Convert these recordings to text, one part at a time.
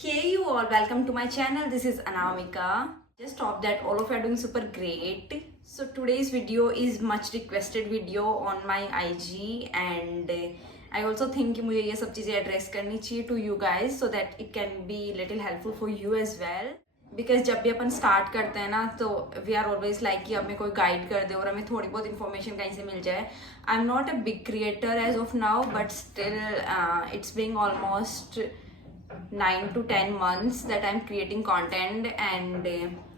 Hey you all, welcome to my channel. This is Anamika. Just hope that all of you are doing super great. So today's video is much requested video on my IG and I also think कि मुझे ये सब चीज़ें address करनी चाहिए to you guys so that it can be little helpful for you as well. Because जब भी अपन start करते हैं ना तो वी आर ऑलवेज लाइक कि हमें कोई गाइड कर दे और हमें थोड़ी बहुत इन्फॉर्मेशन कहीं से मिल जाए. I am not a big creator as of now but still it's being almost 9 to 10 months that I'm creating content and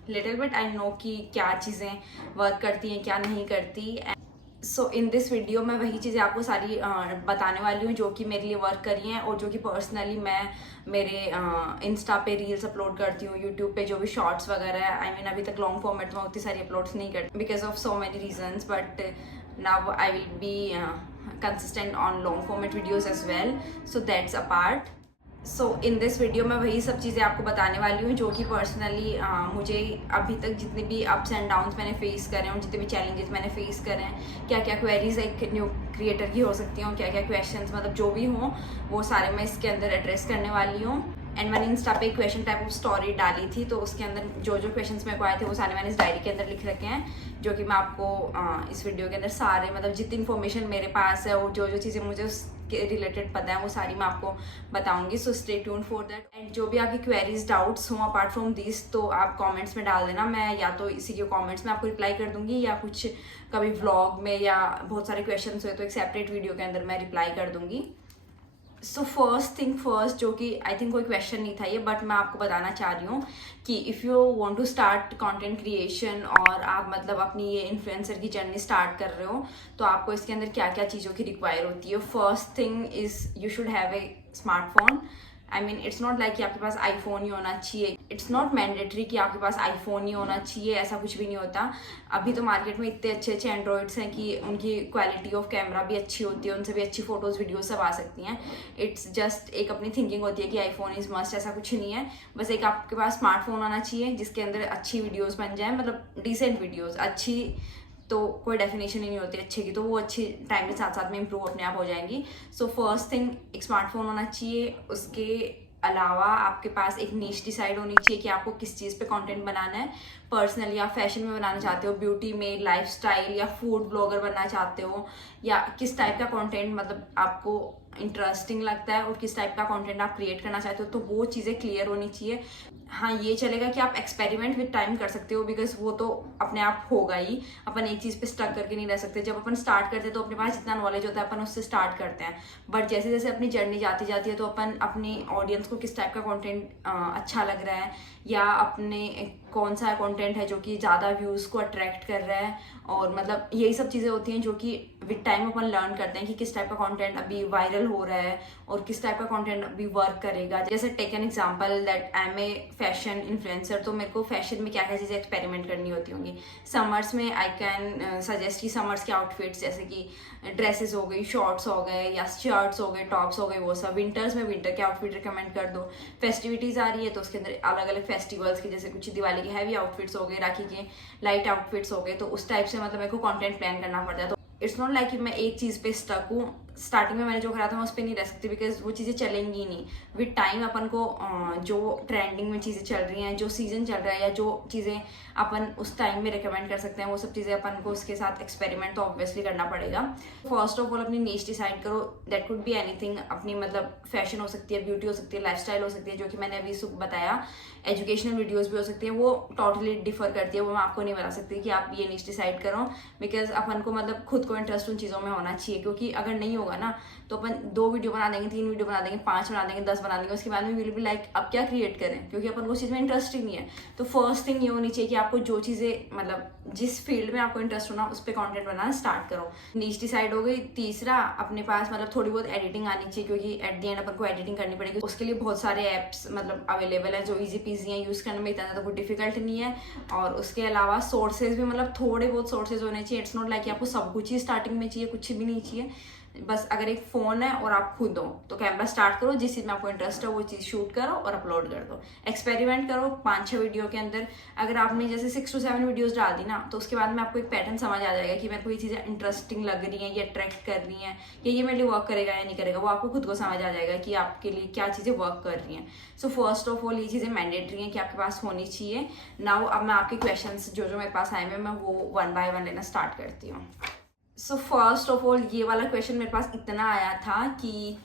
little bit I know कि क्या चीज़ें वर्क करती हैं क्या नहीं करती. सो इन दिस वीडियो मैं वही चीज़ें आपको सारी बताने वाली हूँ जो कि मेरे लिए वर्क करी हैं और जो कि पर्सनली मैं मेरे इंस्टा पे रील्स अपलोड करती हूँ, यूट्यूब पे जो भी शॉर्ट्स वगैरह है. आई मीन अभी तक लॉन्ग फॉर्मेट में उतनी सारी अपलोड्स नहीं करती because of so many reasons but now I will be consistent on long format videos as well. So that's a part. So in this video मैं वही सब चीज़ें आपको बताने वाली हूँ जो कि पर्सनली मुझे अभी तक जितने भी अप्स एंड डाउन्स मैंने फेस करे हैं और जितने भी चैलेंजेस मैंने फेस करे हैं, क्या क्या क्वेरीज एक न्यू क्रिएटर की हो सकती हैं, क्या क्या क्वेश्चंस मतलब जो भी हों वो सारे मैं इसके अंदर एड्रेस करने वाली हूँ. एंड मैंने इंस्टा पे क्वेश्चन टाइप ऑफ स्टोरी डाली थी तो उसके अंदर जो जो क्वेश्चंस मेरे को आए थे वो सारे मैंने इस डायरी के अंदर लिख रखे हैं जो कि मैं आपको इस वीडियो के अंदर सारे मतलब जितनी इन्फॉर्मेशन मेरे पास है और जो जो चीज़ें मुझे उसके रिलेटेड पता है वो सारी मैं आपको बताऊंगी. So stay tune for that. And जो भी आपकी क्वेरीज डाउट्स हों अपार्ट फ्रॉम दिस तो आप कमेंट्स में डाल देना. मैं या तो इसी के कमेंट्स में आपको रिप्लाई कर दूंगी या कुछ कभी व्लॉग में या बहुत सारे क्वेश्चन हुए तो एक सेपरेट वीडियो के अंदर मैं रिप्लाई कर दूंगी. सो फर्स्ट थिंग फर्स्ट जो कि आई थिंक कोई क्वेश्चन नहीं था ये बट मैं आपको बताना चाह रही हूँ कि if you want to start content creation और आप मतलब अपनी ये इन्फ्लुएंसर की जर्नी स्टार्ट कर रहे हो तो आपको इसके अंदर क्या क्या चीज़ों की रिक्वायर होती है. First thing is you should have a smartphone. I mean it's not like कि आपके पास आईफोन ही होना चाहिए. इट्स नॉट मैंडेटरी कि आपके पास आईफोन ही होना चाहिए, ऐसा कुछ भी नहीं होता. अभी तो मार्केट में इतने अच्छे अच्छे एंड्रॉइड्स हैं कि उनकी क्वालिटी ऑफ कैमरा भी अच्छी होती है, उनसे भी अच्छी फोटोज़ वीडियोस सब आ सकती हैं. इट्स जस्ट एक अपनी थिंकिंग होती है कि आईफोन इज़ मस्ट, ऐसा कुछ नहीं है. बस एक आपके पास स्मार्टफोन आना चाहिए जिसके अंदर अच्छी वीडियोज़ बन जाए, मतलब डिसेंट वीडियोज़. अच्छी तो कोई डेफिनेशन ही नहीं होती अच्छे की, तो वो अच्छी टाइम के साथ साथ में इम्प्रूव अपने आप हो जाएंगी. सो फर्स्ट थिंग एक स्मार्टफोन होना चाहिए. उसके अलावा आपके पास एक नीश डिसाइड होनी चाहिए कि आपको किस चीज़ पे कंटेंट बनाना है. पर्सनली आप फैशन में बनाना चाहते हो, ब्यूटी में, लाइफस्टाइल या फूड ब्लॉगर बनना चाहते हो, या किस टाइप का कंटेंट मतलब आपको इंटरेस्टिंग लगता है और किस टाइप का कंटेंट आप क्रिएट करना चाहते हो, तो वो चीज़ें क्लियर होनी चाहिए. हाँ ये चलेगा कि आप एक्सपेरिमेंट विद टाइम कर सकते हो बिकॉज वो तो अपने आप होगा ही. अपन एक चीज़ पे स्टक करके नहीं रह सकते. जब अपन स्टार्ट करते हैं तो अपने पास जितना नॉलेज होता है अपन उससे स्टार्ट करते हैं. बट जैसे जैसे अपनी जर्नी जाती जाती है तो अपन अपनी ऑडियंस को किस टाइप का कंटेंट अच्छा लग रहा है या अपने कौन सा कंटेंट है जो कि ज़्यादा व्यूज़ को अट्रैक्ट कर रहा है, और मतलब यही सब चीज़ें होती हैं जो कि विद टाइम अपन लर्न करते हैं कि किस टाइप का कंटेंट अभी वायरल हो रहा है और किस टाइप का कंटेंट अभी वर्क करेगा. जैसे take an example that I am a fashion influencer, तो मेरे को फैशन में क्या क्या चीज़ें एक्सपेरिमेंट करनी होती होंगी. समर्स में आई कैन सजेस्ट कि समर्स के आउटफिट्स जैसे कि ड्रेसेस हो गई, शॉर्ट्स हो गए या शर्ट्स हो गए, टॉप्स हो गए, वो सब. विंटर्स में विंटर के आउटफिट रिकमेंड कर दो. फेस्टिविटीज़ आ रही है तो उसके अंदर अलग अलग फेस्टिवल्स के जैसे कुछ दिवाली के हैवी आउटफिट्स हो गए, राखी के लाइट आउटफिट्स हो गए, तो उस टाइप से मतलब मेरे को कंटेंट प्लान करना पड़ता है. तो इट्स नॉट लाइक कि मैं एक चीज़ पे स्टक हूँ. स्टार्टिंग में मैंने जो करा था मैं उस पर नहीं रह सकती बिकॉज वो चीज़ें चलेंगी नहीं. विद टाइम अपन को जो ट्रेंडिंग में चीज़ें चल रही हैं, जो सीजन चल रहा है या जो चीज़ें अपन उस टाइम में रिकमेंड कर सकते हैं वो सब चीज़ें अपन को उसके साथ एक्सपेरिमेंट तो ऑब्वियसली करना पड़ेगा. फर्स्ट ऑफ ऑल अपनी नीश डिसाइड करो. That could be anything. अपनी मतलब फैशन हो सकती है, ब्यूटी हो सकती है, लाइफस्टाइल हो सकती है जो कि मैंने अभी सुबह बताया. एजुकेशनल वीडियोस भी हो सकती है. वो टोटली डिफर करती है, वो मैं आपको नहीं बता सकती कि आप ये नीश डिसाइड करो बिकॉज अपन को मतलब खुद को इंटरेस्ट उन चीज़ों में होना चाहिए. क्योंकि अगर नहीं होगा ना तो अपन 2 वीडियो बना देंगे, 3 वीडियो बना देंगे, 5 बना देंगे, 10 बना देंगे, उसके बाद में विल बी लाइक अब क्या क्रिएट करें क्योंकि अपन को उस चीज़ में इंटरेस्ट ही नहीं है. तो फर्स्ट थिंग ये होनी चाहिए कि आपको जो चीज़ें मतलब जिस फील्ड में आपको इंटरेस्ट होना उस पर कॉन्टेंट बनाना स्टार्ट करो. नीश डिसाइड हो गई. तीसरा अपने पास मतलब थोड़ी बहुत एडिटिंग आनी चाहिए क्योंकि एट द एंड अपन को एडिटिंग करनी पड़ेगी. उसके लिए बहुत सारे ऐप्स मतलब अवेलेबल है जो ईजी पीजी हैं, यूज़ करने में इतना ज़्यादा कोई डिफिकल्ट नहीं है. और उसके अलावा सोर्सेज भी मतलब थोड़े बहुत सोर्सेज होने चाहिए. इट्स नॉट लाइक कि आपको सब कुछ ही स्टार्टिंग में चाहिए, कुछ भी नहीं चाहिए. बस अगर एक फ़ोन है और आप खुद हो तो कैमरा स्टार्ट करो, जिस चीज़ में आपको इंटरेस्ट है वो चीज़ शूट करो और अपलोड कर दो। एक्सपेरिमेंट करो 5-6 वीडियो के अंदर। अगर आपने जैसे 6 to 7 वीडियोस डाल दी ना, तो उसके बाद में आपको एक पैटर्न समझ आ जाएगा कि मेरे को ये चीज़ें इंटरेस्टिंग लग रही हैं, ये अट्रैक्ट कर रही हैं, या ये मेरे लिए वर्क करेगा या नहीं करेगा। वो आपको खुद को समझ आ जाएगा कि आपके लिए क्या चीज़ें वर्क कर रही हैं। सो फर्स्ट ऑफ ऑल ये चीज़ें मैंडेटरी हैं कि आपके पास होनी चाहिए। नाउ अब मैं आपके क्वेश्चन जो मेरे पास आए हुए मैं वो 1 by 1 लेना स्टार्ट करती हूँ। सो फर्स्ट ऑफ ऑल ये वाला क्वेश्चन मेरे पास इतना आया था कि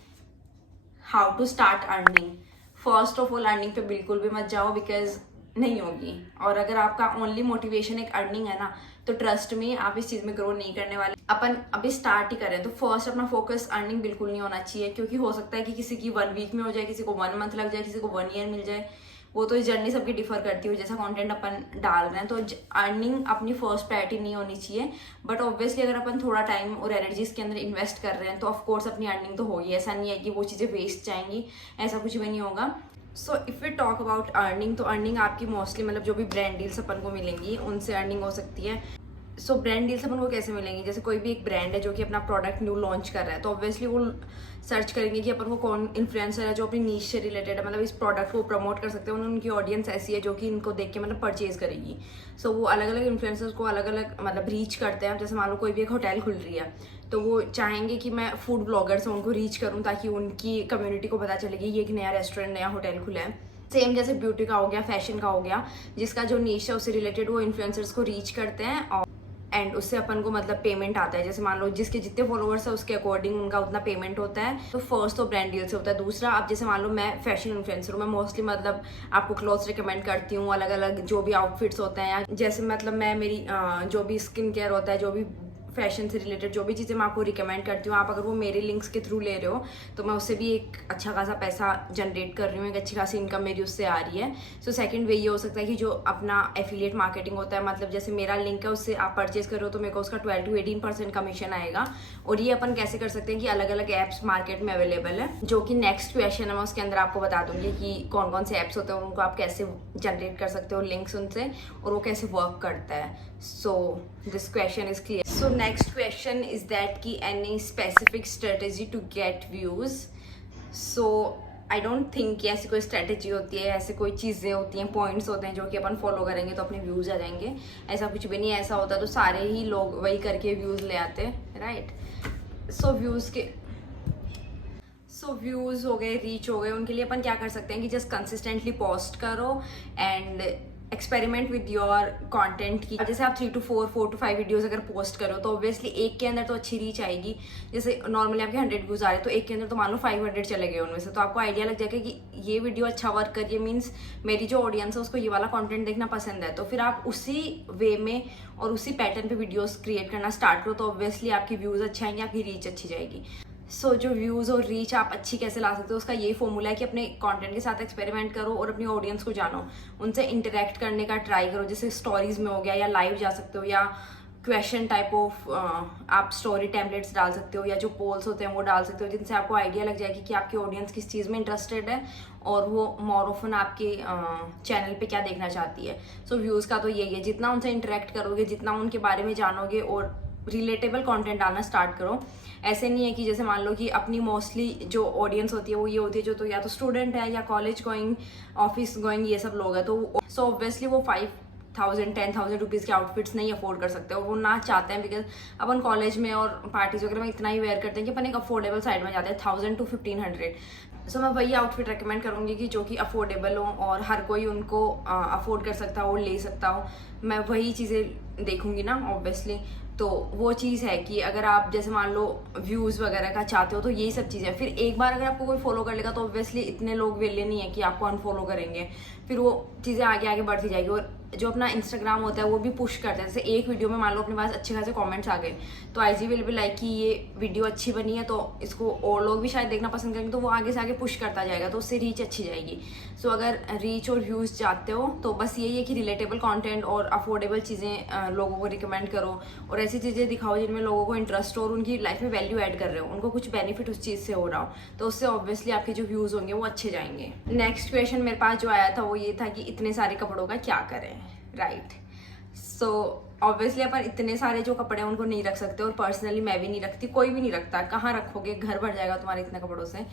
how to start earning. First of all earning पे बिल्कुल भी मत जाओ, बिकॉज नहीं होगी। और अगर आपका ओनली मोटिवेशन एक अर्निंग है ना, तो ट्रस्ट में आप इस चीज़ में ग्रो नहीं करने वाले। अपन अभी स्टार्ट ही करें तो फर्स्ट अपना फोकस अर्निंग बिल्कुल नहीं होना चाहिए, क्योंकि हो सकता है कि किसी की 1 वीक में हो जाए, किसी को 1 मंथ लग जाए, किसी को 1 ईयर मिल जाए। वो तो जर्नी सबकी डिफर करती है जैसा कंटेंट अपन डाल रहे हैं। तो अर्निंग अपनी फर्स्ट प्रायोरिटी नहीं होनी चाहिए, बट ऑब्वियसली अगर अपन थोड़ा टाइम और एनर्जी इसके अंदर इन्वेस्ट कर रहे हैं तो ऑफकोर्स अपनी अर्निंग तो होगी। ऐसा नहीं है कि वो चीज़ें वेस्ट जाएंगी, ऐसा कुछ भी नहीं होगा। So if we talk about earning, तो अर्निंग आपकी मोस्टली मतलब जो भी ब्रांड डील्स अपन को मिलेंगी उनसे अर्निंग हो सकती है। सो ब्रांड डील्स अपन को कैसे मिलेंगी, जैसे कोई भी एक ब्रांड है जो कि अपना प्रोडक्ट न्यू लॉन्च कर रहा है, तो ऑब्वियसली वो सर्च करेंगे कि अपन को कौन इन्फ्लुएंसर है जो अपनी नीश से रिलेटेड है, मतलब इस प्रोडक्ट को प्रमोट कर सकते हैं। उनकी ऑडियंस ऐसी है जो कि इनको देख के मतलब परचेज करेगी। सो वो अलग अलग इन्फ्लुएंसर्स को अलग अलग मतलब रीच करते हैं। जैसे मान लो कोई भी एक होटल खुल रही है, तो वो चाहेंगे कि मैं फूड ब्लॉगर से उनको रीच करूँ ताकि उनकी कम्युनिटी को पता चले कि ये एक नया रेस्टोरेंट, नया होटल खुला है। सेम जैसे ब्यूटी का हो गया, फैशन का हो गया, जिसका जो नीश है उससे रिलेटेड वो इन्फ्लुएंसर्स को रीच करते हैं और एंड उससे अपन को मतलब पेमेंट आता है। जैसे मान लो जिसके जितने फॉलोअर्स है उसके अकॉर्डिंग उनका उतना पेमेंट होता है। तो फर्स्ट तो ब्रांड डील से होता है। दूसरा, अब जैसे मान लो मैं फैशन इन्फ्लुएंसर हूँ, मैं मोस्टली मतलब आपको क्लॉथ्स रिकमेंड करती हूँ, अलग अलग जो भी आउटफिट्स होते हैं, या जैसे मतलब मैं मेरी जो भी स्किन केयर होता है, जो भी फैशन से रिलेटेड जो भी चीज़ें मैं आपको रिकमेंड करती हूँ, आप अगर वो मेरे लिंक्स के थ्रू ले रहे हो तो मैं उससे भी एक अच्छा खासा पैसा जनरेट कर रही हूँ, एक अच्छी खासी इनकम मेरी उससे आ रही है। सो सेकंड वे ये हो सकता है कि जो अपना एफिलिएट मार्केटिंग होता है, मतलब जैसे मेरा लिंक है उससे आप परचेज कर रहे हो तो मेरे को उसका 12 to 18% कमीशन आएगा। और ये अपन कैसे कर सकते हैं कि अलग अलग ऐप्स मार्केट में अवेलेबल है, जो कि नेक्स्ट क्वेश्चन है मैं उसके अंदर आपको बता दूंगी कि कौन कौन से ऐप्स होते हैं, उनको आप कैसे जनरेट कर सकते हो लिंक्स उनसे, और वो कैसे वर्क करता है। So this question is clear. So next question is that कि any specific strategy to get views. So I don't think कि ऐसी कोई स्ट्रेटेजी होती है, ऐसे कोई चीज़ें होती हैं, पॉइंट्स होते हैं जो कि अपन फॉलो करेंगे तो अपने व्यूज़ आ जाएंगे। ऐसा कुछ भी नहीं है। ऐसा होता तो सारे ही लोग वही करके व्यूज़ ले आते, राइट। सो व्यूज़ हो गए, रीच हो गए, उनके लिए अपन क्या कर सकते हैं कि जस्ट कंसिस्टेंटली पोस्ट करो and experiment with your content की। जैसे आप 3 to 4 to 5 वीडियोस अगर पोस्ट करो तो ऑब्वियसली एक के अंदर तो अच्छी रीच आएगी। जैसे नॉर्मली आपके 100 व्यूज आ रहे हैं तो एक के अंदर तो मान लो 500 चले गए उनमें से, तो आपको आइडिया लग जाएगा कि ये वीडियो अच्छा वर्क कर रही है, मीन्स मेरी जो ऑडियंस है उसको ये वाला कंटेंट देखना पसंद है। तो फिर आप उसी वे में और उसी पैटर्न पे वीडियोस क्रिएट करना स्टार्ट करो, तो ऑब्वियसली आपकी व्यूज अच्छे आएंगे, आपकी रीच अच्छी जाएगी। सो जो व्यूज़ और रीच आप अच्छी कैसे ला सकते हो, उसका यही फॉर्मूला है कि अपने कंटेंट के साथ एक्सपेरिमेंट करो और अपनी ऑडियंस को जानो, उनसे इंटरेक्ट करने का ट्राई करो। जैसे स्टोरीज में हो गया, या लाइव जा सकते हो, या क्वेश्चन टाइप ऑफ आप स्टोरी टेम्पलेट्स डाल सकते हो, या जो पोल्स होते हैं वो डाल सकते हो, जिनसे आपको आइडिया लग जाएगी कि आपकी ऑडियंस किस चीज़ में इंटरेस्टेड है और वो मोर ऑफन आपके चैनल पे क्या देखना चाहती है। सो व्यूज़ का तो यही है, जितना उनसे इंटरेक्ट करोगे, जितना उनके बारे में जानोगे और रिलेटेबल कंटेंट डालना स्टार्ट करो। ऐसे नहीं है कि जैसे मान लो कि अपनी मोस्टली जो ऑडियंस होती है वो ये होती है जो तो या तो स्टूडेंट है, या कॉलेज गोइंग, ऑफिस गोइंग, ये सब लोग हैं। तो सो ऑब्वियसली वो 5,000-10,000 रुपीज़ के आउटफिट्स नहीं अफोर्ड कर सकते, और वो ना चाहते हैं, बिकॉज अपन कॉलेज में और पार्टीज वगैरह में इतना ही वेयर करते हैं कि अपन एक अफोर्डेबल साइड में जाते हैं, 1000 to 1500। सो मैं वही आउटफिट रेकमेंड करूँगी कि जो कि अफोर्डेबल हो और हर कोई उनको अफोर्ड कर सकता हो, ले सकता हो। मैं वही चीज़ें देखूंगी ना ऑब्वियसली। तो वो चीज़ है कि अगर आप जैसे मान लो व्यूज़ वगैरह का चाहते हो तो यही सब चीज़ें। फिर एक बार अगर आपको कोई फॉलो कर लेगा तो ऑब्वियसली इतने लोग वेले नहीं है कि आपको अनफॉलो करेंगे, फिर वो चीज़ें आगे आगे बढ़ती जाएगी। और जो अपना इंस्टाग्राम होता है वो भी पुश करता है। जैसे एक वीडियो में मान लो अपने पास अच्छे खासे कमेंट्स आ गए तो IG विल बी लाइक कि ये वीडियो अच्छी बनी है तो इसको और लोग भी शायद देखना पसंद करेंगे, तो वो आगे से आगे पुश करता जाएगा, तो उससे रीच अच्छी जाएगी। सो अगर रीच और व्यूज़ चाहते हो तो बस यही है कि रिलेटेबल कंटेंट और अफोर्डेबल चीज़ें लोगों को रिकमेंड करो, और ऐसी चीज़ें दिखाओ जिनमें लोगों को इंटरेस्ट हो और उनकी लाइफ में वैल्यू ऐड कर रहे हो, उनको कुछ बेनिफिट उस चीज़ से हो रहा हो, तो उससे ऑब्वियसली आपके जो व्यूज़ होंगे वो अच्छे जाएंगे। नेक्स्ट क्वेश्चन मेरे पास जो आया था वो ये था कि इतने सारे कपड़ों का क्या करें, राइट। सो ऑब्वियसली अपन इतने सारे जो कपड़े हैं उनको नहीं रख सकते, और पर्सनली मैं भी नहीं रखती, कोई भी नहीं रखता, कहाँ रखोगे, घर भर जाएगा तुम्हारे इतने कपड़ों से।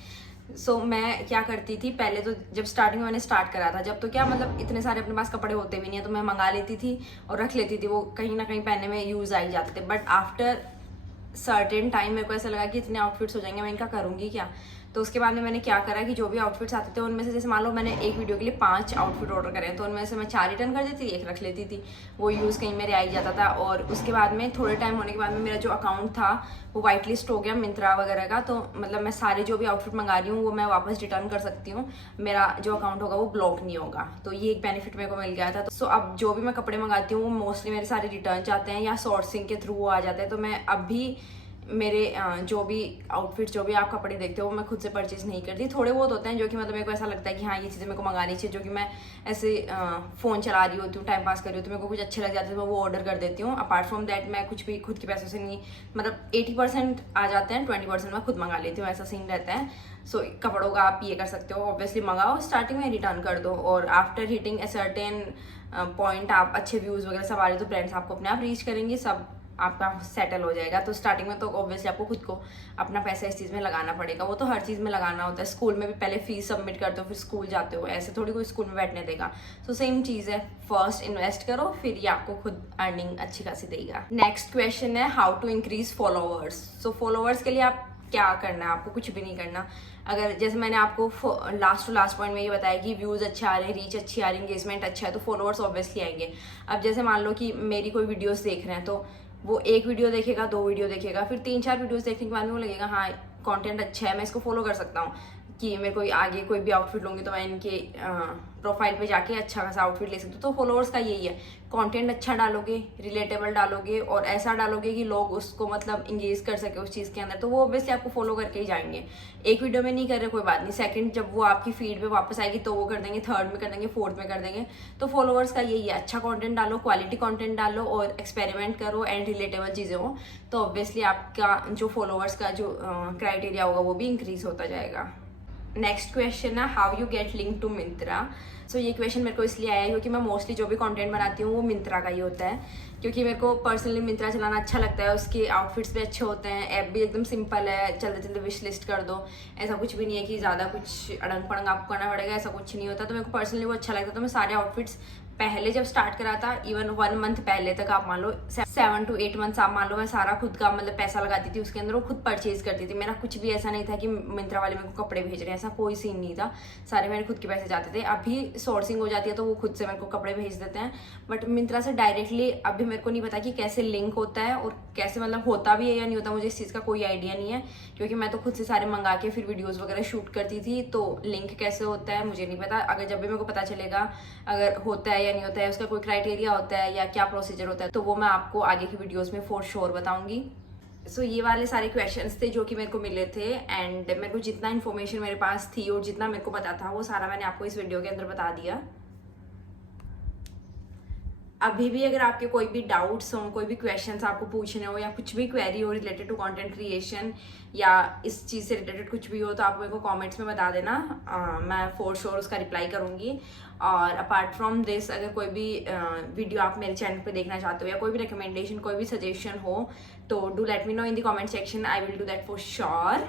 सो मैं क्या करती थी पहले, तो जब स्टार्टिंग में मैंने स्टार्ट करा था, जब तो क्या मतलब इतने सारे अपने पास कपड़े होते भी नहीं है, तो मैं मंगा लेती थी और रख लेती थी, वो कहीं ना कहीं पहनने में यूज आ ही जाते थे। बट आफ्टर सर्टेन टाइम मेरे को ऐसा लगा कि इतने आउटफिट्स हो जाएंगे, मैं इनका करूँगी क्या। तो उसके बाद में मैंने क्या करा कि जो भी आउटफिट्स आते थे उनमें से, जैसे मान लो मैंने एक वीडियो के लिए 5 आउटफिट ऑर्डर करे हैं, तो उनमें से मैं 4 रिटर्न कर देती थी, 1 रख लेती थी, वो यूज़ कहीं मेरे आ ही जाता था। और उसके बाद में थोड़े टाइम होने के बाद में मेरा जो अकाउंट था वो वाइट लिस्ट हो गया मिंत्रा वगैरह का, तो मतलब मैं सारे जो भी आउटफिट मंगा रही हूँ वो मैं वापस रिटर्न कर सकती हूँ, मेरा जो अकाउंट होगा वो ब्लॉक नहीं होगा। तो ये एक बेनिफिट मेरे को मिल गया था। सो अब जो भी मैं कपड़े मंगाती हूँ वो मोस्टली मेरे सारे रिटर्न जाते हैं या सोर्सिंग के थ्रू आ जाते हैं। तो मैं अब भी मेरे जो भी आउटफिट, जो भी आप कपड़े देखते हो, मैं खुद से परचेज नहीं करती। थोड़े बहुत होते हैं जो कि मतलब मेरे को ऐसा लगता है कि हाँ ये चीज़ें मेरे को मंगानी चाहिए, जो कि मैं ऐसे फ़ोन चला रही होती हूँ, टाइम पास कर रही हूँ, तो मेरे को कुछ अच्छे लग जाते हैं तो मैं वो ऑर्डर कर देती हूँ। अपार्ट फ्रॉम दैट मैं कुछ भी खुद के पैसों से नहीं, मतलब 80% आ जाते हैं, 20% मैं खुद मंगा लेती हूँ, ऐसा सीन रहता है। सो कपड़ों का आप ये कर सकते हो, ऑब्वियसली मंगाओ, स्टार्टिंग में रिटर्न कर दो, और after hitting a certain point आप अच्छे व्यूज़ वगैरह सब आ रहे तो ब्रांड्स आपको अपने आप रीच करेंगे, सब आपका सेटल हो जाएगा। तो स्टार्टिंग में तो ऑब्वियसली आपको खुद को अपना पैसा इस चीज़ में लगाना पड़ेगा, वो तो हर चीज़ में लगाना होता है। स्कूल में भी पहले फीस सबमिट करते हो फिर स्कूल जाते हो, ऐसे थोड़ी कोई स्कूल में बैठने देगा। तो सेम चीज़ है, फर्स्ट इन्वेस्ट करो, फिर ये आपको खुद अर्निंग अच्छी खासी देगा। नेक्स्ट क्वेश्चन है how to increase followers. So followers के लिए आप क्या करना है, आपको कुछ भी नहीं करना। अगर जैसे मैंने आपको लास्ट टू लास्ट पॉइंट में ये बताया कि व्यूज़ अच्छे आ रहे हैं, रीच अच्छी आ रही है, एंगेजमेंट अच्छा है, तो फॉलोअर्स ऑब्वियसली आएंगे। अब जैसे मान लो कि मेरी कोई वीडियोस देख रहे हैं, तो वो 1 वीडियो देखेगा, 2 वीडियो देखेगा, फिर 3-4 वीडियोस देखने के बाद में वो लगेगा हाँ कंटेंट अच्छा है, मैं इसको फॉलो कर सकता हूँ, कि मेरे को आगे कोई भी आउटफिट लूँगी तो मैं इनके प्रोफाइल पे जाके अच्छा खासा आउटफिट ले सकती हूँ। तो फॉलोअर्स का यही है, कंटेंट अच्छा डालोगे, रिलेटेबल डालोगे, और ऐसा डालोगे कि लोग उसको मतलब इंगेज कर सके उस चीज़ के अंदर, तो वो ऑब्वियसली आपको फॉलो करके ही जाएंगे। एक वीडियो में नहीं कर रहे कोई बात नहीं, सेकंड जब वो आपकी फीड पे वापस आएगी तो वो कर देंगे, थर्ड में कर देंगे, फोर्थ में कर देंगे। तो फॉलोअर्स का यही है, अच्छा कंटेंट डालो, क्वालिटी कंटेंट डालो, और एक्सपेरिमेंट करो, एंड रिलेटेबल चीज़ें हो, तो ऑब्वियसली आपका जो फॉलोअर्स का जो क्राइटेरिया होगा वो भी इंक्रीज होता जाएगा। नेक्स्ट क्वेश्चन है how you get link to Myntra. So ये क्वेश्चन मेरे को इसलिए आया है क्योंकि मैं मोस्टली जो भी कंटेंट बनाती हूँ वो मिंत्रा का ही होता है, क्योंकि मेरे को पर्सनली मिंत्रा चलाना अच्छा लगता है। उसके आउटफिट्स भी अच्छे होते हैं, ऐप भी एकदम सिंपल है, चलते चलते विश लिस्ट कर दो, ऐसा कुछ भी नहीं है कि ज़्यादा कुछ अड़ंग पड़ंग आपको करना पड़ेगा, ऐसा कुछ नहीं होता। तो मेरे को पर्सनली वो अच्छा लगता है। तो मैं सारे आउटफिट्स पहले जब स्टार्ट करा था, इवन 1 मंथ पहले तक, आप मान लो 7 to 8 मंथ्स आप मान लो, मैं सारा खुद का मतलब पैसा लगाती थी उसके अंदर, वो खुद परचेज करती थी। मेरा कुछ भी ऐसा नहीं था कि मिंत्रा वाले मेरे को कपड़े भेज रहे हैं, ऐसा कोई सीन नहीं था, सारे मेरे खुद के पैसे जाते थे। अभी सोर्सिंग हो जाती है तो वो खुद से मेरे को कपड़े भेज देते हैं, बट मिंत्रा से डायरेक्टली अभी मेरे को नहीं पता कि कैसे लिंक होता है और कैसे मतलब होता भी है या नहीं होता, मुझे इस चीज़ का कोई आइडिया नहीं है, क्योंकि मैं तो खुद से सारे मंगा के फिर वीडियोस वगैरह शूट करती थी। तो लिंक कैसे होता है मुझे नहीं पता, अगर जब भी मेरे को पता चलेगा अगर होता है या नहीं होता है, उसका कोई क्राइटेरिया होता है या क्या प्रोसीजर होता है, तो वो मैं आपको आगे की वीडियोस में फॉर श्योर बताऊंगी। सो ये वाले सारे क्वेश्चंस थे जो कि मेरे को मिले थे, एंड मेरे को जितना इन्फॉर्मेशन मेरे पास थी और जितना मेरे को पता था वो सारा मैंने आपको इस वीडियो के अंदर बता दिया। अभी भी अगर आपके कोई भी डाउट्स हों, कोई भी क्वेश्चंस आपको पूछने हो, या कुछ भी क्वेरी हो रिलेटेड टू कंटेंट क्रिएशन या इस चीज़ से रिलेटेड कुछ भी हो, तो आप मेरे को कमेंट्स में बता देना, मैं फॉर श्योर उसका रिप्लाई करूँगी। और अपार्ट फ्रॉम दिस, अगर कोई भी वीडियो आप मेरे चैनल पे देखना चाहते हो या कोई भी रिकमेंडेशन, कोई भी सजेशन हो, तो do let me know in the comment section, I will do that for sure.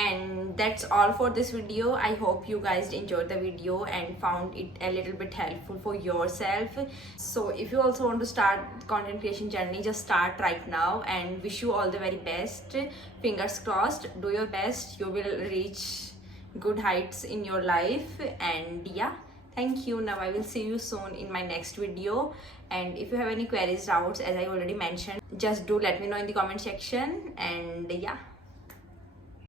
And that's all for this video. I hope you guys enjoyed the video and found it a little bit helpful for yourself. So if you also want to start content creation journey, just start right now, and wish you all the very best. Fingers crossed, do your best, you will reach good heights in your life. And yeah, thank you. Now I will see you soon in my next video, and if you have any queries, doubts, as I already mentioned, just do let me know in the comment section. And yeah,